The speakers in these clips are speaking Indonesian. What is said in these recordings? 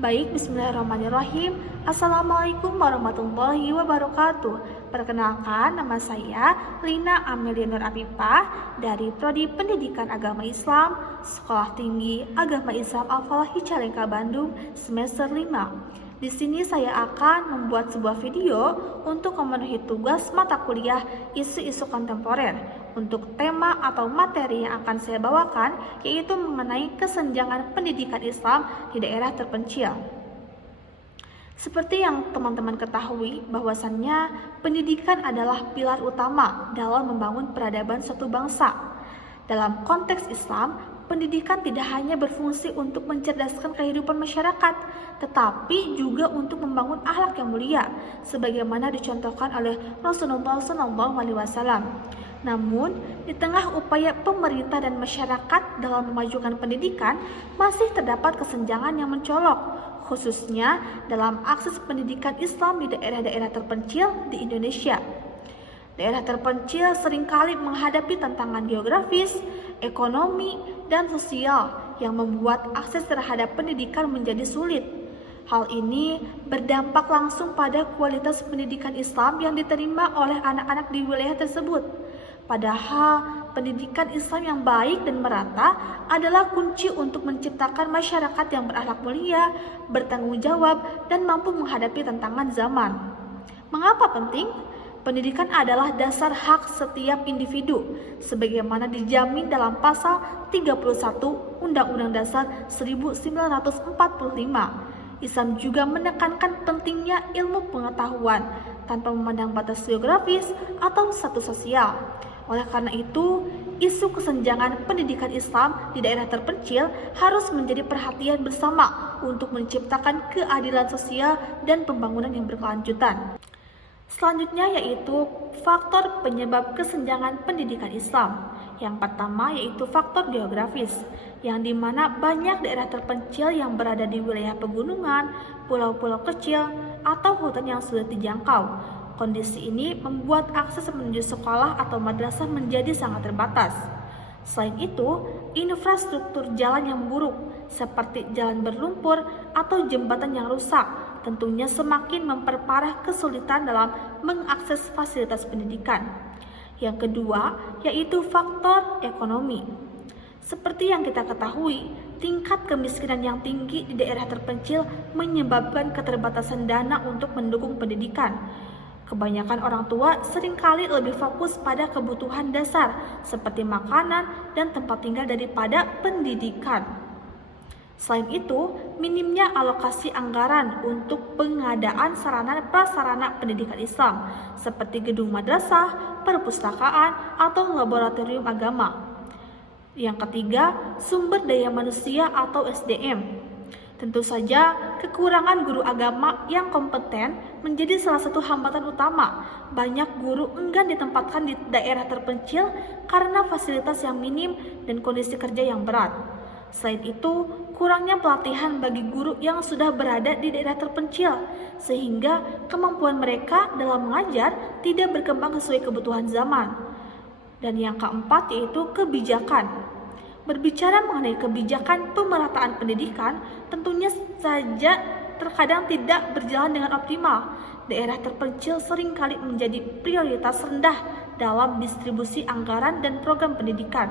Baik, bismillahirrahmanirrahim. Assalamualaikum warahmatullahi wabarakatuh. Perkenalkan, nama saya Lina Amelia Nur Afifah dari Prodi Pendidikan Agama Islam, Sekolah Tinggi Agama Islam Al-Falah Cicalengka, Bandung, semester 5. Di sini saya akan membuat sebuah video untuk memenuhi tugas mata kuliah isu-isu kontemporer. Untuk tema atau materi yang akan saya bawakan yaitu mengenai kesenjangan pendidikan Islam di daerah terpencil. Seperti yang teman-teman ketahui, bahwasannya pendidikan adalah pilar utama dalam membangun peradaban suatu bangsa. Dalam konteks Islam, pendidikan tidak hanya berfungsi untuk mencerdaskan kehidupan masyarakat, tetapi juga untuk membangun akhlak yang mulia, sebagaimana dicontohkan oleh Rasulullah SAW. Namun, di tengah upaya pemerintah dan masyarakat dalam memajukan pendidikan, masih terdapat kesenjangan yang mencolok, khususnya dalam akses pendidikan Islam di daerah-daerah terpencil di Indonesia. Daerah terpencil seringkali menghadapi tantangan geografis, ekonomi, dan sosial yang membuat akses terhadap pendidikan menjadi sulit. Hal ini berdampak langsung pada kualitas pendidikan Islam yang diterima oleh anak-anak di wilayah tersebut. Padahal pendidikan Islam yang baik dan merata adalah kunci untuk menciptakan masyarakat yang berakhlak mulia, bertanggung jawab, dan mampu menghadapi tantangan zaman. Mengapa penting? Pendidikan adalah dasar hak setiap individu, sebagaimana dijamin dalam pasal 31 Undang-Undang Dasar 1945. Islam juga menekankan pentingnya ilmu pengetahuan tanpa memandang batas geografis atau status sosial. Oleh karena itu, isu kesenjangan pendidikan Islam di daerah terpencil harus menjadi perhatian bersama untuk menciptakan keadilan sosial dan pembangunan yang berkelanjutan. Selanjutnya yaitu faktor penyebab kesenjangan pendidikan Islam. Yang pertama yaitu faktor geografis, yang dimana banyak daerah terpencil yang berada di wilayah pegunungan, pulau-pulau kecil, atau hutan yang sulit dijangkau. Kondisi ini membuat akses menuju sekolah atau madrasah menjadi sangat terbatas. Selain itu, infrastruktur jalan yang buruk, seperti jalan berlumpur atau jembatan yang rusak, tentunya semakin memperparah kesulitan dalam mengakses fasilitas pendidikan. Yang kedua, yaitu faktor ekonomi. Seperti yang kita ketahui, tingkat kemiskinan yang tinggi di daerah terpencil menyebabkan keterbatasan dana untuk mendukung pendidikan. Kebanyakan orang tua seringkali lebih fokus pada kebutuhan dasar seperti makanan dan tempat tinggal daripada pendidikan. Selain itu, minimnya alokasi anggaran untuk pengadaan sarana prasarana pendidikan Islam seperti gedung madrasah, perpustakaan, atau laboratorium agama. Yang ketiga, sumber daya manusia atau SDM. Tentu saja, kekurangan guru agama yang kompeten menjadi salah satu hambatan utama. Banyak guru enggan ditempatkan di daerah terpencil karena fasilitas yang minim dan kondisi kerja yang berat. Selain itu, kurangnya pelatihan bagi guru yang sudah berada di daerah terpencil, sehingga kemampuan mereka dalam mengajar tidak berkembang sesuai kebutuhan zaman. Dan yang keempat yaitu kebijakan. Berbicara mengenai kebijakan pemerataan pendidikan, tentunya saja terkadang tidak berjalan dengan optimal. Daerah terpencil seringkali menjadi prioritas rendah dalam distribusi anggaran dan program pendidikan.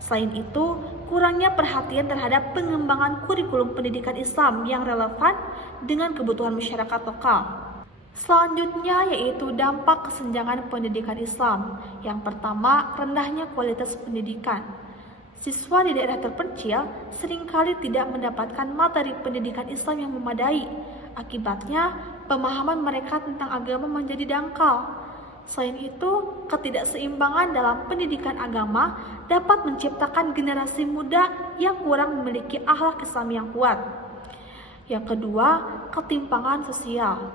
Selain itu, kurangnya perhatian terhadap pengembangan kurikulum pendidikan Islam yang relevan dengan kebutuhan masyarakat lokal. Selanjutnya yaitu dampak kesenjangan pendidikan Islam. Yang pertama, rendahnya kualitas pendidikan. Siswa di daerah terpencil seringkali tidak mendapatkan materi pendidikan Islam yang memadai. Akibatnya, pemahaman mereka tentang agama menjadi dangkal. Selain itu, ketidakseimbangan dalam pendidikan agama dapat menciptakan generasi muda yang kurang memiliki akhlak Islam yang kuat. Yang kedua, ketimpangan sosial.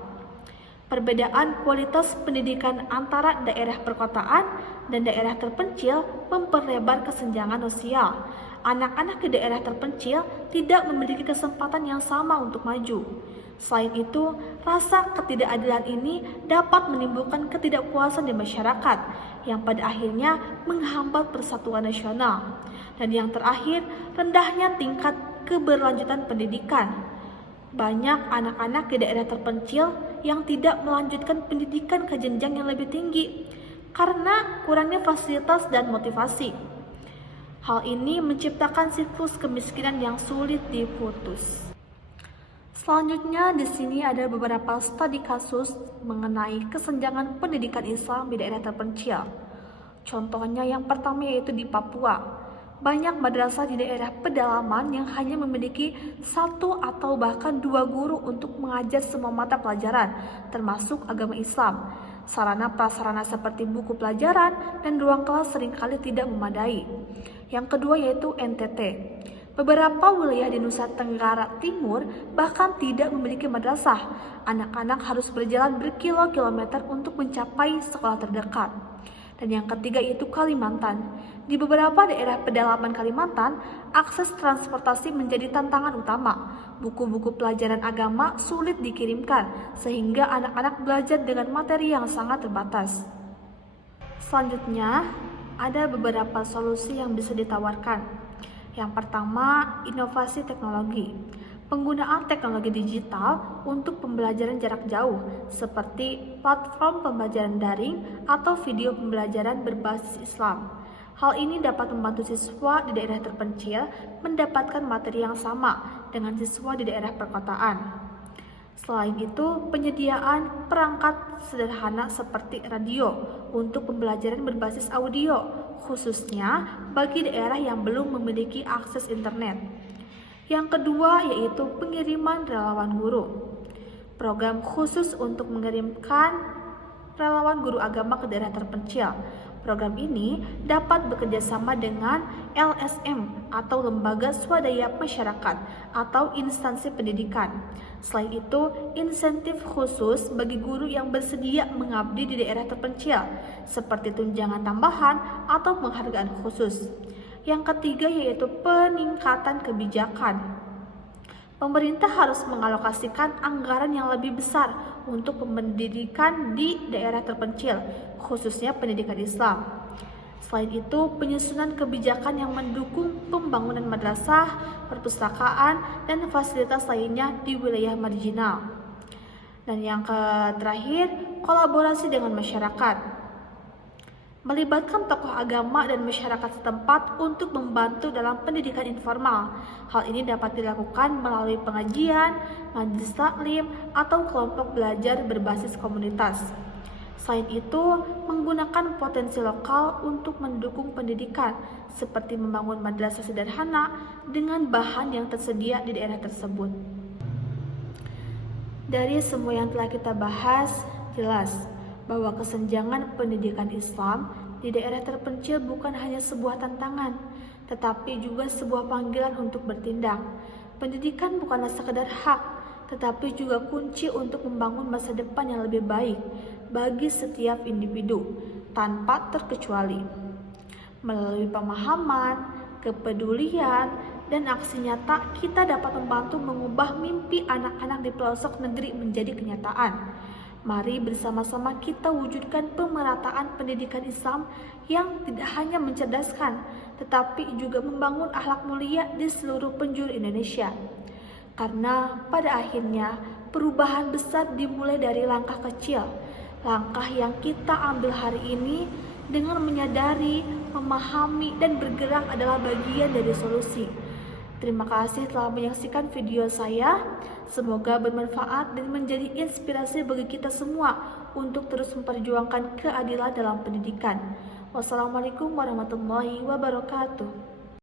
Perbedaan kualitas pendidikan antara daerah perkotaan dan daerah terpencil memperlebar kesenjangan sosial. Anak-anak di daerah terpencil tidak memiliki kesempatan yang sama untuk maju. Selain itu, rasa ketidakadilan ini dapat menimbulkan ketidakpuasan di masyarakat yang pada akhirnya menghambat persatuan nasional. Dan yang terakhir, rendahnya tingkat keberlanjutan pendidikan. Banyak anak-anak di daerah terpencil yang tidak melanjutkan pendidikan ke jenjang yang lebih tinggi karena kurangnya fasilitas dan motivasi. Hal ini menciptakan siklus kemiskinan yang sulit diputus. Selanjutnya di sini ada beberapa studi kasus mengenai kesenjangan pendidikan Islam di daerah terpencil. Contohnya yang pertama yaitu di Papua. Banyak madrasah di daerah pedalaman yang hanya memiliki 1 atau bahkan 2 guru untuk mengajar semua mata pelajaran, termasuk agama Islam. Sarana prasarana seperti buku pelajaran dan ruang kelas seringkali tidak memadai. Yang kedua yaitu NTT. Beberapa wilayah di Nusa Tenggara Timur bahkan tidak memiliki madrasah. Anak-anak harus berjalan berkilo-kilometer untuk mencapai sekolah terdekat. Dan yang ketiga yaitu Kalimantan. Di beberapa daerah pedalaman Kalimantan, akses transportasi menjadi tantangan utama. Buku-buku pelajaran agama sulit dikirimkan, sehingga anak-anak belajar dengan materi yang sangat terbatas. Selanjutnya, ada beberapa solusi yang bisa ditawarkan. Yang pertama, inovasi teknologi. Penggunaan teknologi digital untuk pembelajaran jarak jauh, seperti platform pembelajaran daring atau video pembelajaran berbasis Islam. Hal ini dapat membantu siswa di daerah terpencil mendapatkan materi yang sama dengan siswa di daerah perkotaan. Selain itu, penyediaan perangkat sederhana seperti radio untuk pembelajaran berbasis audio, khususnya bagi daerah yang belum memiliki akses internet. Yang kedua yaitu pengiriman relawan guru. Program khusus untuk mengirimkan relawan guru agama ke daerah terpencil. Program ini dapat bekerjasama dengan LSM atau Lembaga Swadaya Masyarakat atau instansi pendidikan. Selain itu, insentif khusus bagi guru yang bersedia mengabdi di daerah terpencil, seperti tunjangan tambahan atau penghargaan khusus. Yang ketiga yaitu peningkatan kebijakan. Pemerintah harus mengalokasikan anggaran yang lebih besar untuk pendidikan di daerah terpencil, khususnya pendidikan Islam. Selain itu, penyusunan kebijakan yang mendukung pembangunan madrasah, perpustakaan, dan fasilitas lainnya di wilayah marginal. Dan yang terakhir, kolaborasi dengan masyarakat. Melibatkan tokoh agama dan masyarakat setempat untuk membantu dalam pendidikan informal. Hal ini dapat dilakukan melalui pengajian, majelis taklim, atau kelompok belajar berbasis komunitas. Selain itu, menggunakan potensi lokal untuk mendukung pendidikan, seperti membangun madrasah sederhana dengan bahan yang tersedia di daerah tersebut. Dari semua yang telah kita bahas, jelas bahwa kesenjangan pendidikan Islam di daerah terpencil bukan hanya sebuah tantangan, tetapi juga sebuah panggilan untuk bertindak. Pendidikan bukanlah sekedar hak, tetapi juga kunci untuk membangun masa depan yang lebih baik bagi setiap individu, tanpa terkecuali. Melalui pemahaman, kepedulian, dan aksi nyata, kita dapat membantu mengubah mimpi anak-anak di pelosok negeri menjadi kenyataan. Mari bersama-sama kita wujudkan pemerataan pendidikan Islam yang tidak hanya mencerdaskan, tetapi juga membangun akhlak mulia di seluruh penjuru Indonesia. Karena pada akhirnya perubahan besar dimulai dari langkah kecil, langkah yang kita ambil hari ini dengan menyadari, memahami, dan bergerak adalah bagian dari solusi. Terima kasih telah menyaksikan video saya. Semoga bermanfaat dan menjadi inspirasi bagi kita semua untuk terus memperjuangkan keadilan dalam pendidikan. Wassalamualaikum warahmatullahi wabarakatuh.